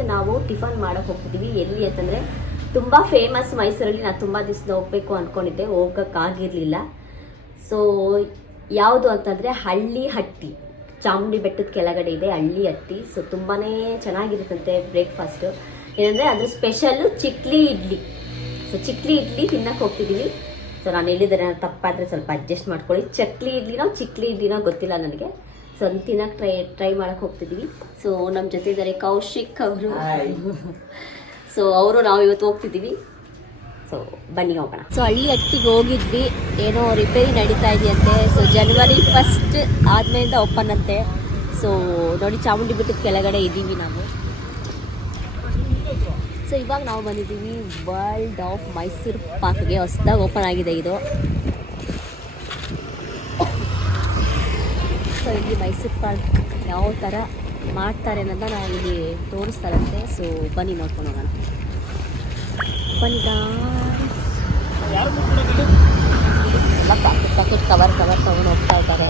ಇವತ್ತು ನಾವು ಟಿಫನ್ ಮಾಡೋಕೆ ಹೋಗ್ತಿದ್ದೀವಿ. ಎಲ್ಲಿ ಅಂತಂದರೆ ತುಂಬ ಫೇಮಸ್ ಮೈಸೂರಲ್ಲಿ. ನಾನು ತುಂಬ ದಿವಸ ಹೋಗ್ಬೇಕು ಅಂದ್ಕೊಂಡಿದ್ದೆ, ಹೋಗೋಕ್ಕಾಗಿರಲಿಲ್ಲ. ಸೊ ಯಾವುದು ಅಂತಂದರೆ ಹಳ್ಳಿ ಹಟ್ಟಿ, ಚಾಮುಂಡಿ ಬೆಟ್ಟದ ಕೆಳಗಡೆ ಇದೆ ಹಳ್ಳಿ ಹಟ್ಟಿ. ಸೊ ತುಂಬಾ ಚೆನ್ನಾಗಿರುತ್ತಂತೆ ಬ್ರೇಕ್ಫಾಸ್ಟು. ಏನಂದರೆ ಅದ್ರ ಸ್ಪೆಷಲ್ಲು ಚಿಕ್ಲಿ ಇಡ್ಲಿ. ಸೊ ಚಿಕ್ಲಿ ಇಡ್ಲಿ ತಿನ್ನಕ್ಕೆ ಹೋಗ್ತಿದ್ದೀವಿ. ಸೊ ನಾನು ಹೇಳಿದರೆ ತಪ್ಪಾದರೆ ಸ್ವಲ್ಪ ಅಡ್ಜಸ್ಟ್ ಮಾಡ್ಕೊಳ್ಳಿ. ಚಕ್ಲಿ ಇಡ್ಲಿನೋ ಚಿಕ್ಲಿ ಇಡ್ಲಿನೋ ಗೊತ್ತಿಲ್ಲ ನನಗೆ. ಸೊ ಅದನ್ನ ತಿನ್ನಕ್ಕೆ ಟ್ರೈ ಮಾಡೋಕ್ಕೆ ಹೋಗ್ತಿದ್ದೀವಿ. ಸೊ ನಮ್ಮ ಜೊತೆ ಇದ್ದಾರೆ ಕೌಶಿಕ್ ಅವರು. ಸೊ ನಾವು ಇವತ್ತು ಹೋಗ್ತಿದ್ದೀವಿ. ಸೊ ಬನ್ನಿ ಹೋಗೋಣ. ಸೊ ಹಳ್ಳಿ ಹಟ್ಟಿಗೆ ಹೋಗಿದ್ವಿ, ಏನೋ ರಿಪೇರಿ ನಡೀತಾ ಇದೆಯಂತೆ. ಸೊ January 1 ಆದಮೇಲಿಂದ ಓಪನ್ ಅಂತೆ. ಸೊ ನೋಡಿ ಚಾಮುಂಡಿ ಬೆಟ್ಟದ ಕೆಳಗಡೆ ಇದ್ದೀವಿ ನಾವು. ಸೊ ಇವಾಗ ನಾವು ಬಂದಿದ್ದೀವಿ ವರ್ಲ್ಡ್ ಆಫ್ ಮೈಸೂರು ಪಾರ್ಕ್ಗೆ. ಹೊಸದಾಗಿ ಓಪನ್ ಆಗಿದೆ ಇದು. ಸೊ ಇಲ್ಲಿ ಮೈಸೂರು ಪಾರ್ಕ್ ಯಾವ ಥರ ಮಾಡ್ತಾರೆ ಅನ್ನೋದನ್ನ ನಾವು ಇಲ್ಲಿ ತೋರಿಸ್ತಾರಂತೆ. ಸೊ ಬನ್ನಿ ನೋಡ್ಕೊಂಡು ಹೋಗೋಣ. ಬನ್ನಿ ಎಲ್ಲ ಪ್ಯಾಕೆಟ್ ಕವರ್ ತೊಗೊಂಡು ಹೋಗ್ತಾ ಇದ್ದಾರೆ.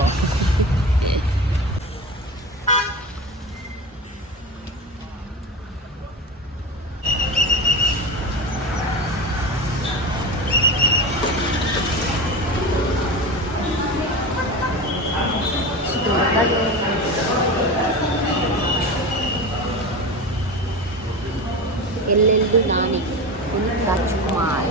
ಎಲ್ಲೆಲ್ಲೂ ನಾನೇ ಪುನೀತ್ ರಾಜ್ಕುಮಾರ್.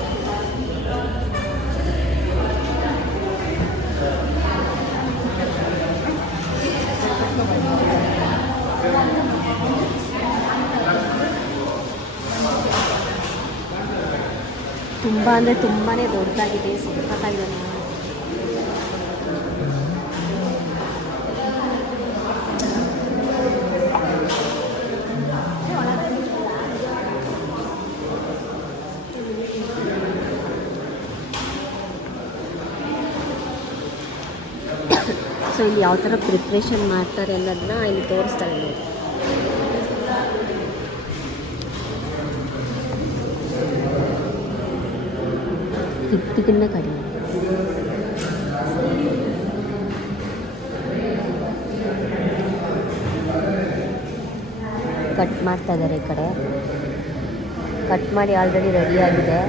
ತುಂಬ ಅಂದರೆ ತುಂಬಾ ದೊಡ್ಡದಾಗಿದೆ, ಸಖತ್ತಾಗಿದೆ. ಸೊ ಇಲ್ಲಿ ಯಾವ ಥರ ಪ್ರಿಪ್ರೇಷನ್ ಮಾಡ್ತಾರೆ ಅನ್ನೋದನ್ನ ಇಲ್ಲಿ ತೋರಿಸ್ತಾರೆ ನೋಡಿ. ಇದನ್ನ ಕಡಿಮೆ ಕಟ್ ಮಾಡ್ತಾ ಇದ್ದಾರೆ. ಈ ಕಡೆ ಕಟ್ ಮಾಡಿ ಆಲ್ರೆಡಿ ರೆಡಿಯಾಗಿದೆ.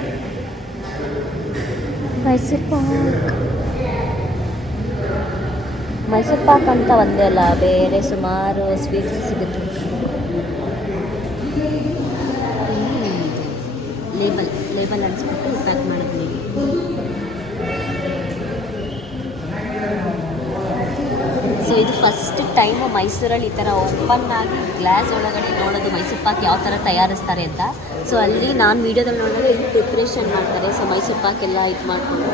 ಮೈಸೂರು ಪಾಕ್ ಅಂತ ಒಂದೇ ಅಲ್ಲ, ಬೇರೆ ಸುಮಾರು ಸ್ವೀಟ್ಸ್ ಸಿಗುತ್ತೆ. ಲೇಬಲ್ ಅನ್ಸ್ಬಿಟ್ಟು ಪ್ಯಾಕ್ ಮಾಡಿದ್ವಿ. ಸೊ ಇದು ಫಸ್ಟ್ ಟೈಮು ಮೈಸೂರಲ್ಲಿ ಈ ಥರ ಓಪನ್ ಆಗಿ ಗ್ಲಾಸ್ ಒಳಗಡೆ ನೋಡೋದು ಮೈಸೂರು ಪಾಕ್ ಯಾವ ಥರ ತಯಾರಿಸ್ತಾರೆ ಅಂತ. ಸೊ ಅಲ್ಲಿ ನಾನು ವೀಡಿಯೋದಲ್ಲಿ ನೋಡಿದಾಗ ಇಲ್ಲಿ ಪ್ರಿಪ್ರೇಷನ್ ಮಾಡ್ತಾರೆ. ಸೊ ಮೈಸೂರು ಪಾಕ್ ಎಲ್ಲ ಇದು ಮಾಡಿಕೊಂಡು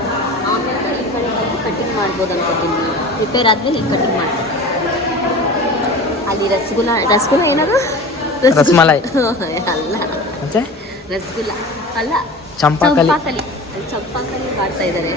ಆಮೇಲೆ ಈ ಕಡೆ ಕಟ್ಟಿಂಗ್ ಮಾಡ್ಬೋದು ಅನ್ಕೋತೀನಿ. ರಿಪೇರ್ ಆದಮೇಲೆ ಇಲ್ಲಿ ಕಟ್ಟಿಂಗ್ ಮಾಡ್ತಾರೆ. ಅಲ್ಲಿ ರಸಗುಲ್ಲ ಏನದು ರಸಮಲೈ ಅಲ್ಲ, ರಸಗುಲ್ಲ ಅಲ್ಲ, ಚಂಪಾಕಲಿ ಮಾಡ್ತಾ ಇದ್ದಾರೆ.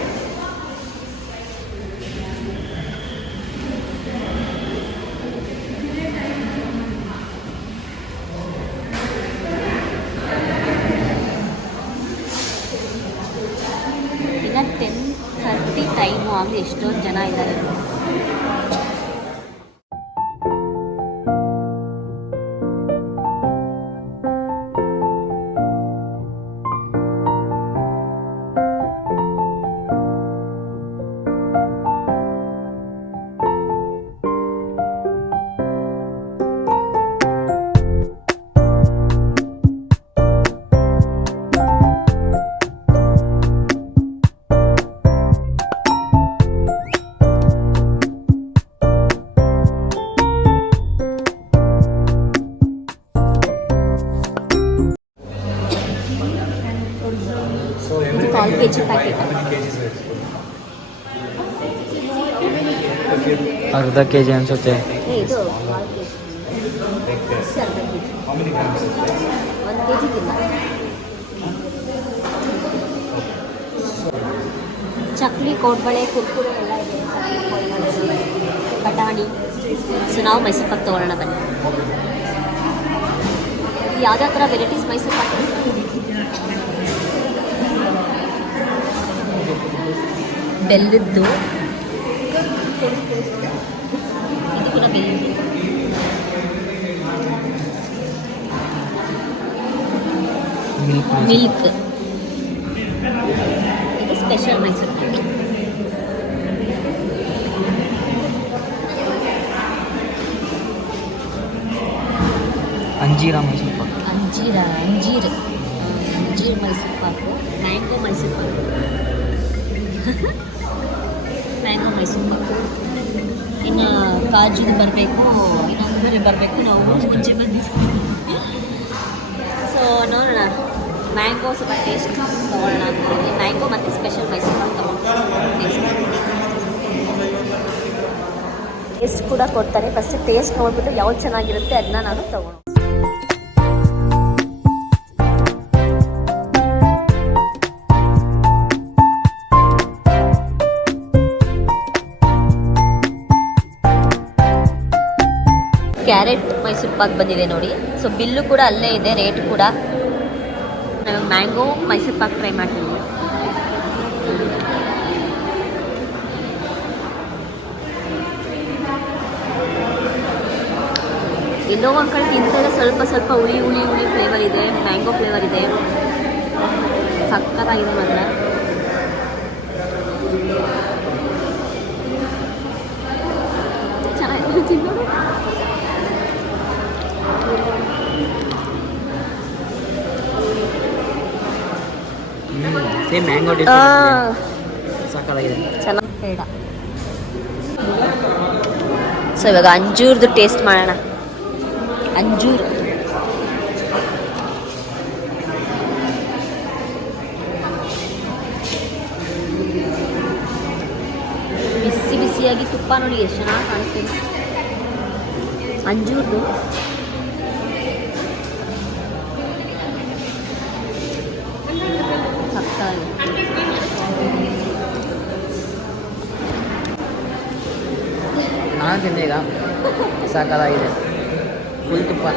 ಇನ್ನು 10:30 ಟೈಮು ಆಗಲಿ ಎಷ್ಟೊಂದು ಜನ ಇದ್ದಾರೆ. kg ಪ್ಯಾಕೆಟ್ ಅರ್ಧ ಕೆ ಜಿ ಅನ್ಸುತ್ತೆ. ಇದು 1 kg ಇಲ್ಲ. ಚಕ್ಲಿ, ಕೋಡ್ಬಳೆ, ಕುರ್ಕುರೆ ಎಲ್ಲ ಇದೆ. ಬಟಾಣಿ. ಸೊ ನಾವು ಮೈಸೂರು ಪಾಕ್ ತೊಗೊಳ್ಳೋಣ ಬನ್ನಿ. ಯಾವುದೇ ಥರ ವೆರೈಟೀಸ್ ಮೈಸೂರು ಪಾಕ್. ಬೆಲ್ಲದ್ದು, ಇದು ಕೂಡ ಬೆಲ್ಲದ್ದು. ಮಿಲ್ಕ್. ಇದು ಸ್ಪೆಷಲ್ ಮೈಸೂರು ಪಾಕ್. ಅಂಜೀರ ಮೈಸೂರು ಪಾಕ್. ಅಂಜೀರ್ ಮೈಸೂರು ಪಾಕು, ಮ್ಯಾಂಗೋ ಮೈಸೂರು ಪಾಕು. ಮ್ಯಾಂಗೋ ಮೈಸೂರು ಪಾಕು. ಇನ್ನು ಕಾಜುದು ಬರಬೇಕು, ಇನ್ನೊಂದು ಬೇರೆ ಬರಬೇಕು. ನಾವು ಮುಂಚೆ ಬಂದಿದ್ದೀವಿ. ಸೊ ನೋಡೋಣ, ಮ್ಯಾಂಗೋ ಸ್ವಲ್ಪ ಟೇಸ್ಟ್ ತೊಗೊಳ್ಳೋಣ ಅಂದ್ಕೊಂಡಿದ್ದೀನಿ. ಮ್ಯಾಂಗೋ ಮತ್ತು ಸ್ಪೆಷಲ್ ಮೈಸೂರು ಪಾಕ್ ತೊಗೊಂಡು ಟೇಸ್ಟ್ ಕೂಡ ಕೊಡ್ತಾರೆ. ಫಸ್ಟ್ ಟೇಸ್ಟ್ ನೋಡ್ಬಿಟ್ಟು ಯಾವ್ದು ಚೆನ್ನಾಗಿರುತ್ತೆ ಅದನ್ನ ನಾನು ತೊಗೊಳ್ಳೋಣ. ಕ್ಯಾರೆಟ್ ಮೈಸೂರು ಪಾಕ್ ಬಂದಿದೆ ನೋಡಿ. ಸೊ ಬಿಲ್ಲು ಕೂಡ ಅಲ್ಲೇ ಇದೆ, ರೇಟ್ ಕೂಡ. ನಾವು ಮ್ಯಾಂಗೋ ಮೈಸೂರು ಪಾಕ್ ಟ್ರೈ ಮಾಡ್ತೀವಿ. ಎಲ್ಲೋ ಒಂದು ಕಡೆ ತಿಂತಾರೆ, ಸ್ವಲ್ಪ ಸ್ವಲ್ಪ ಹುಳಿ ಫ್ಲೇವರ್ ಇದೆ, ಮ್ಯಾಂಗೋ ಫ್ಲೇವರ್ ಇದೆ. ಸಕ್ಕತ್ತಾಗಿದೆ ಮಾತ್ರ. ಚೆನ್ನಾಗಿದೆ ತಿನ್ನೋದು. ಸೇಮ್ ಮ್ಯಾಂಗೋ ಸಾಕಾಗಿದೆ. ಚೆನ್ನಾಗಿ ಬೇಡ. ಸೊ ಇವಾಗ ಅಂಜೂರ್ದು ಟೇಸ್ಟ್ ಮಾಡೋಣ. ಅಂಜೂರ್ ಬಿಸಿಯಾಗಿ ತುಪ್ಪ ನೋಡಿ ಎಷ್ಟು ಚೆನ್ನಾಗಿ ಕಾಣಿಸ್ತಿದೆ. ಅಂಜೂರ್ದು ಸಕ್ಕತ್ತಾಗಿದೆ. ನಾನು ತಿಂದೆ ಈಗ, ಸಾಕಾಗಿದೆ. ಫುಲ್ ತುಪ್ಪ.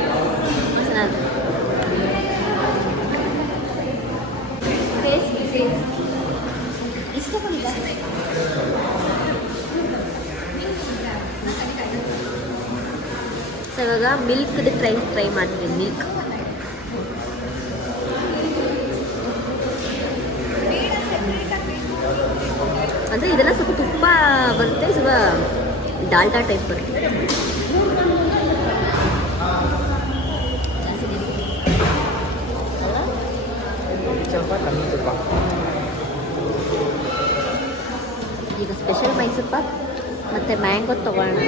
ಸೊ ಇವಾಗ ಮಿಲ್ಕ್ದು ಟ್ರೈ ಮಾಡ್ತೀನಿ. ಮಿಲ್ಕ್ ಅಂದರೆ ಇದೆಲ್ಲ ಸ್ವಲ್ಪ ತುಪ್ಪ ಬರುತ್ತೆ, ಸ್ವಲ್ಪ ಡಾಲ್ಡಾ ಟೈಪ್ ಬರುತ್ತೆ. ಸ್ವಲ್ಪ ಕಮ್ಮಿ ತುಪ್ಪ. ಈಗ ಸ್ಪೆಷಲ್ ಮೈಸೂರು ಪಾಕ್ ಮತ್ತು ಮ್ಯಾಂಗೋ ತೊಗೊಳ್ಳೋಣ.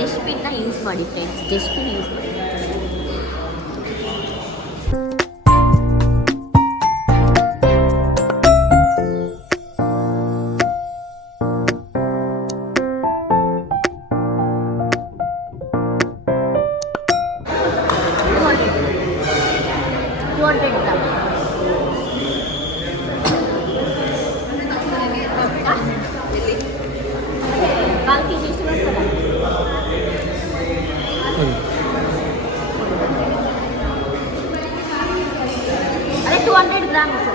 ಡಸ್ಟ್ಬಿನ್ನ ಯೂಸ್ ಮಾಡಿ ಫ್ರೆಂಡ್ಸ್, ಡಸ್ಟ್ಬಿನ್ ಯೂಸ್ ಮಾಡಿ. ಅದೇ 200 ಗ್ರಾಮ್ಸ್.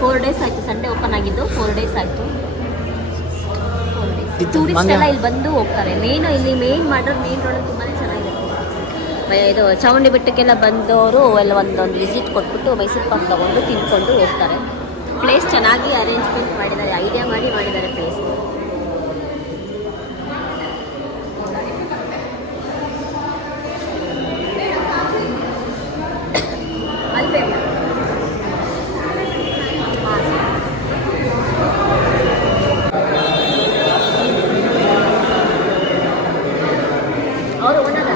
ಫೋರ್ ಡೇಸ್ ಆಯಿತು, ಸಂಡೇ ಓಪನ್ ಆಗಿದ್ದು 4 ಡೇಸ್ ಆಯಿತು. ಟೂರಿಸ್ಟ್ ಎಲ್ಲ ಇಲ್ಲಿ ಬಂದು ಹೋಗ್ತಾರೆ. ಮೇನ್ ಮಾಡಿದ್ರೆ ಮೇನ್ ರೋಡಲ್ಲಿ ತುಂಬಾ ಚೆನ್ನಾಗಿದೆ. ಇದು ಚಾಮುಂಡಿ ಬೆಟ್ಟಕ್ಕೆಲ್ಲ ಬಂದವರು ಎಲ್ಲ ಒಂದೊಂದು ವಿಸಿಟ್ ಕೊಟ್ಬಿಟ್ಟು ಮೈಸೂರು ಪಾಕ್ ತೊಗೊಂಡು ತಿನ್ಕೊಂಡು ಹೋಗ್ತಾರೆ. ಪ್ಲೇಸ್ ಚೆನ್ನಾಗಿ ಅರೇಂಜ್ಮೆಂಟ್ ಮಾಡಿದ್ದಾರೆ, ಐಡಿಯಾ ಮಾಡಿದ್ದಾರೆ ಪ್ಲೇಸ್. ಅವರು ಓನರ್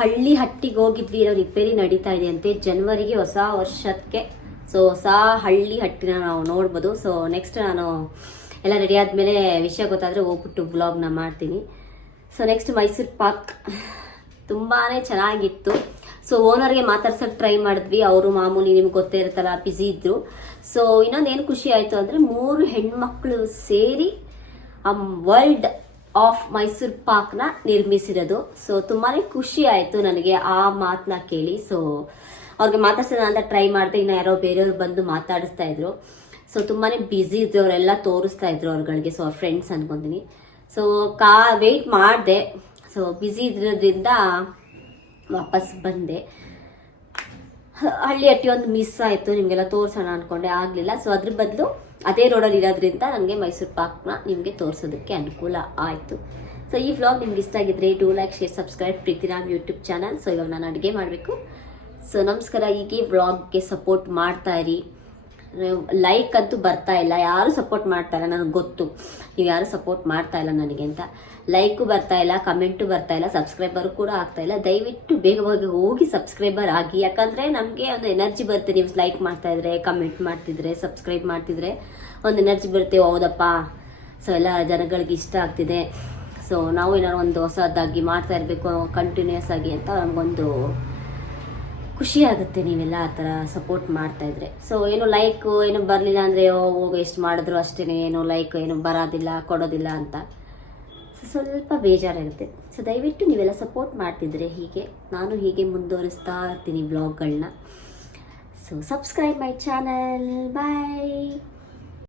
ಹಳ್ಳಿ ಹಟ್ಟಿಗೆ ಹೋಗಿದ್ವಿ, ಏನೋ ರಿಪೇರಿ ನಡೀತಾ ಇದೆ ಅಂತೆ ಜನವರಿಗೆ ಹೊಸ ವರ್ಷಕ್ಕೆ. ಸೊ ಹೊಸ ಹಳ್ಳಿ ಹಟ್ಟಿನ ನಾವು ನೋಡ್ಬೋದು. ಸೊ ನೆಕ್ಸ್ಟ್ ನಾನು ಎಲ್ಲ ರೆಡಿ ಆದಮೇಲೆ ವಿಷಯ ಗೊತ್ತಾದರೆ ಹೋಗ್ಬಿಟ್ಟು ಬ್ಲಾಗ್ನ ಮಾಡ್ತೀನಿ. ಸೊ ನೆಕ್ಸ್ಟ್ ಮೈಸೂರು ಪಾಕ್ ತುಂಬಾ ಚೆನ್ನಾಗಿತ್ತು. ಸೊ ಓನರ್ಗೆ ಮಾತಾಡ್ಸೋಕ್ಕೆ ಟ್ರೈ ಮಾಡಿದ್ವಿ. ಅವರು ಮಾಮೂಲಿ ನಿಮ್ಗೆ ಗೊತ್ತೇ ಇರುತ್ತಲ್ಲ ಬ್ಯುಸಿ ಇದ್ರು. ಸೊ ಇನ್ನೊಂದು ಏನು ಖುಷಿ ಆಯಿತು ಅಂದರೆ 3 ಹೆಣ್ಮಕ್ಳು ಸೇರಿ ವರ್ಲ್ಡ್ ಆಫ್ ಮೈಸೂರು ಪಾಕ್ನ ನಿರ್ಮಿಸಿರೋದು. ಸೊ ತುಂಬಾ ಖುಷಿ ಆಯಿತು ನನಗೆ ಆ ಮಾತನ್ನ ಕೇಳಿ. ಸೊ ಅವ್ರಿಗೆ ಮಾತಾಡ್ಸೋಣ ಅಂತ ಟ್ರೈ ಮಾಡಿದೆ. ಇನ್ನು ಯಾರೋ ಬೇರೆಯವ್ರು ಬಂದು ಮಾತಾಡಿಸ್ತಾ ಇದ್ರು. ಸೊ ತುಂಬಾ ಬ್ಯುಸಿ ಇದ್ರು, ಅವರೆಲ್ಲ ತೋರಿಸ್ತಾ ಇದ್ರು ಅವ್ರುಗಳಿಗೆ. ಸೊ ಅವ್ರ ಫ್ರೆಂಡ್ಸ್ ಅನ್ಕೊಂತೀನಿ. ಸೊ ವೆಯ್ಟ್ ಮಾಡಿದೆ. ಸೊ ಬ್ಯುಸಿ ಇದ್ರೋದ್ರಿಂದ ವಾಪಸ್ ಬಂದೆ. ಹಳ್ಳಿ ಹಟ್ಟಿ ಒಂದು ಮಿಸ್ ಆಯಿತು, ನಿಮಗೆಲ್ಲ ತೋರಿಸೋಣ ಅಂದ್ಕೊಂಡೆ, ಆಗಲಿಲ್ಲ. ಸೊ ಅದ್ರ ಬದಲು ಅದೇ ರೋಡಲ್ಲಿ ಇರೋದ್ರಿಂದ ನನಗೆ ಮೈಸೂರು ಪಾಕ್ನ ನಿಮಗೆ ತೋರಿಸೋದಕ್ಕೆ ಅನುಕೂಲ ಆಯಿತು. ಸೊ ಈ ವ್ಲಾಗ್ ನಿಮ್ಗೆ ಇಷ್ಟ ಆಗಿದ್ರೆ do like share subscribe Preethiram YouTube channel. So ಇವಾಗ ನಾನು ಅಡುಗೆ ಮಾಡಬೇಕು. ಸೊ ನಮಸ್ಕಾರ. ಹೀಗೆ ವ್ಲಾಗ್ಗೆ ಸಪೋರ್ಟ್ ಮಾಡ್ತಾ ಇರಿ. ಲೈಕ್ ಅಂತೂ ಬರ್ತಾ ಇಲ್ಲ, ಯಾರು ಸಪೋರ್ಟ್ ಮಾಡ್ತಾ ಇಲ್ಲ, ನನಗೆ ಗೊತ್ತು ನೀವು ಯಾರು ಸಪೋರ್ಟ್ ಮಾಡ್ತಾ ಇಲ್ಲ ನನಗೆ ಅಂತ. ಲೈಕು ಬರ್ತಾ ಇಲ್ಲ, ಕಮೆಂಟು ಬರ್ತಾ ಇಲ್ಲ, ಸಬ್ಸ್ಕ್ರೈಬರು ಕೂಡ ಆಗ್ತಾ ಇಲ್ಲ. ದಯವಿಟ್ಟು ಬೇಗ ಹೋಗಿ ಸಬ್ಸ್ಕ್ರೈಬರ್ ಆಗಿ. ಯಾಕಂದರೆ ನಮಗೆ ಒಂದು ಎನರ್ಜಿ ಬರುತ್ತೆ. ನೀವು ಲೈಕ್ ಮಾಡ್ತಾ ಇದ್ರೆ, ಕಮೆಂಟ್ ಮಾಡ್ತಿದ್ರೆ, ಸಬ್ಸ್ಕ್ರೈಬ್ ಮಾಡ್ತಿದ್ರೆ ಒಂದು ಎನರ್ಜಿ ಬರುತ್ತೆ. ಹೌದಪ್ಪ, ಸೊ ಎಲ್ಲ ಜನಗಳಿಗೆ ಇಷ್ಟ ಆಗ್ತಿದೆ. ಸೊ ನಾವು ಏನಾದ್ರು ಒಂದು ಹೊಸದಾಗಿ ಮಾಡ್ತಾ ಇರಬೇಕು ಕಂಟಿನ್ಯೂಸ್ ಆಗಿ ಅಂತ ನಮಗೊಂದು ಖುಷಿ ಆಗುತ್ತೆ ನೀವೆಲ್ಲ ಆ ಥರ ಸಪೋರ್ಟ್ ಮಾಡ್ತಾ ಇದ್ರೆ. ಸೊ ಏನು ಲೈಕ್ ಏನು ಬರಲಿಲ್ಲ ಅಂದರೆ ಹೋಗಿ ಎಷ್ಟು ಮಾಡಿದ್ರು ಅಷ್ಟೇ, ಏನು ಲೈಕ್ ಏನು ಬರೋದಿಲ್ಲ ಕೊಡೋದಿಲ್ಲ ಅಂತ ಸ್ವಲ್ಪ ಬೇಜಾರಾಗುತ್ತೆ. ಸೊ ದಯವಿಟ್ಟು ನೀವೆಲ್ಲ ಸಪೋರ್ಟ್ ಮಾಡ್ತಿದ್ರೆ ಹೀಗೆ ನಾನು ಹೀಗೆ ಮುಂದುವರಿಸ್ತಾ ಇರ್ತೀನಿ ಬ್ಲಾಗ್ಗಳನ್ನ. So subscribe my channel. Bye.